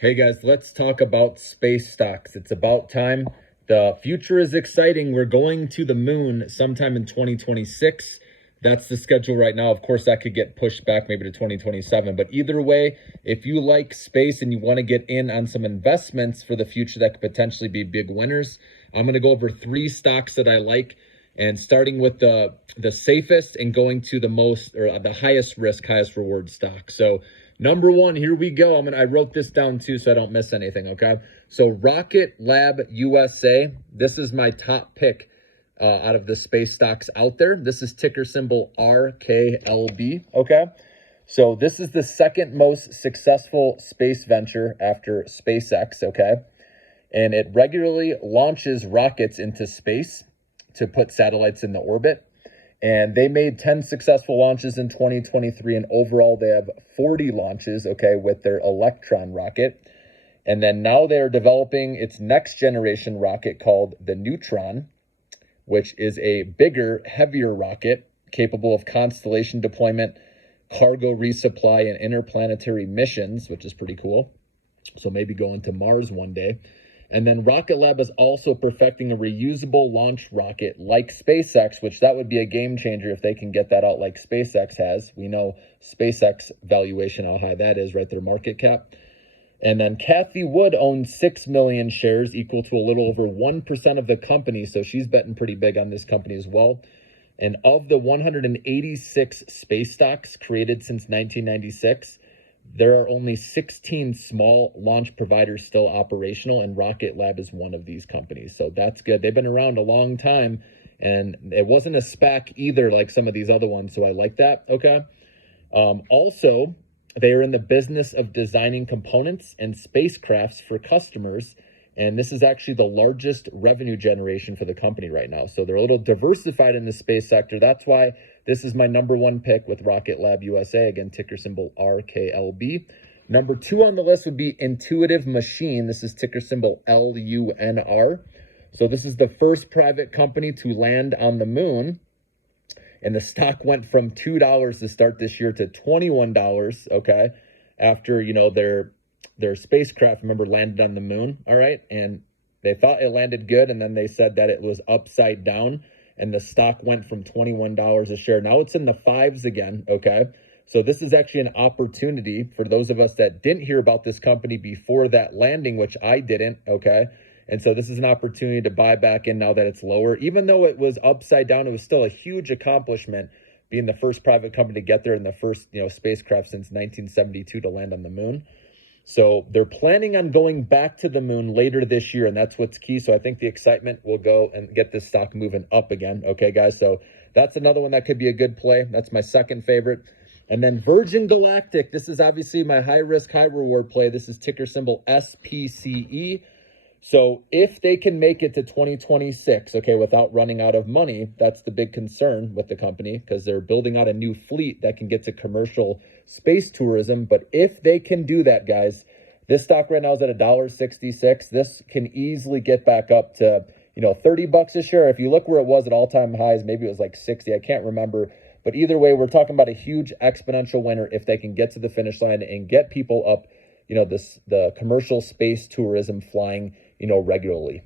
Hey guys, let's talk about space stocks. It's about time. The future is exciting. We're going to the moon sometime in 2026. That's the schedule right now. Of course, that could get pushed back maybe to 2027. But either way, if you like space and you want to get in on some investments for the future that could potentially be big winners, I'm going to go over three stocks that I like, and starting with the safest and going to the most or the highest risk, highest reward stock. So number one, here we go. I wrote this down too so I don't miss anything, okay? So Rocket Lab USA, this is my top pick out of the space stocks out there. This is ticker symbol RKLB, okay? So this is the second most successful space venture after SpaceX, okay? And it regularly launches rockets into space to put satellites in the orbit. And they made 10 successful launches in 2023. And overall, they have 40 launches, okay, with their Electron rocket. And then now they're developing its next generation rocket called the Neutron, which is a bigger, heavier rocket capable of constellation deployment, cargo resupply, and interplanetary missions, which is pretty cool. So maybe going to Mars one day. And then Rocket Lab is also perfecting a reusable launch rocket like SpaceX, which that would be a game changer if they can get that out like SpaceX has. We know SpaceX valuation, how high that is, right? Their market cap. And then Kathy Wood owns 6 million shares, equal to a little over 1% of the company. So she's betting pretty big on this company as well. And of the 186 space stocks created since 1996, there are only 16 small launch providers still operational, and Rocket Lab is one of these companies. So that's good. They've been around a long time, and it wasn't a SPAC either like some of these other ones, so I like that, okay? Also, they are in the business of designing components and spacecrafts for customers, and this is actually the largest revenue generation for the company right now. So they're a little diversified in the space sector. That's why this is my number one pick with Rocket Lab USA. Again, ticker symbol RKLB. Number two on the list would be Intuitive Machine. This is ticker symbol LUNR. So this is the first private company to land on the moon. And the stock went from $2 to start this year to $21, okay? After, their spacecraft, remember, landed on the moon, all right? And they thought it landed good, and then they said that it was upside down, and the stock went from $21 a share. Now it's in the fives again, okay? So this is actually an opportunity for those of us that didn't hear about this company before that landing, which I didn't, okay? And so this is an opportunity to buy back in now that it's lower. Even though it was upside down, it was still a huge accomplishment being the first private company to get there and the first, spacecraft since 1972 to land on the moon. So they're planning on going back to the moon later this year, and that's what's key. So I think the excitement will go and get this stock moving up again. Okay, guys, so that's another one that could be a good play. That's my second favorite. And then Virgin Galactic, this is obviously my high risk, high reward play. This is ticker symbol SPCE. So if they can make it to 2026, okay, without running out of money, that's the big concern with the company, because they're building out a new fleet that can get to commercial space tourism. But if they can do that, guys, this stock right now is at $1.66. This can easily get back up to, $30 a share. If you look where it was at all-time highs, maybe it was like 60. I can't remember. But either way, we're talking about a huge exponential winner if they can get to the finish line and get people up, the commercial space tourism flying, regularly.